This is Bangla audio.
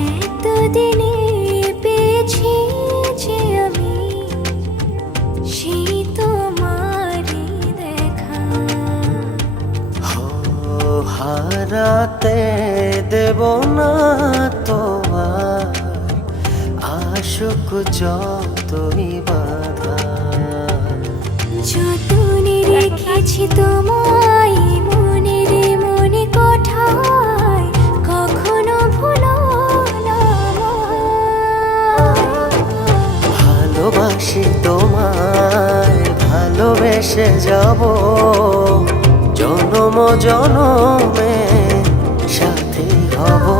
এতদিনে পেয়েছি যে আমি সেই তোমারই দেখা। হো হারাতে দেব না তোমার আশুক যতই বাধা। যতনে রেখেছি তোমায় ভালোবাসি তোমায় ভালোবেসে যাব। জনম জনমে সাথে হব।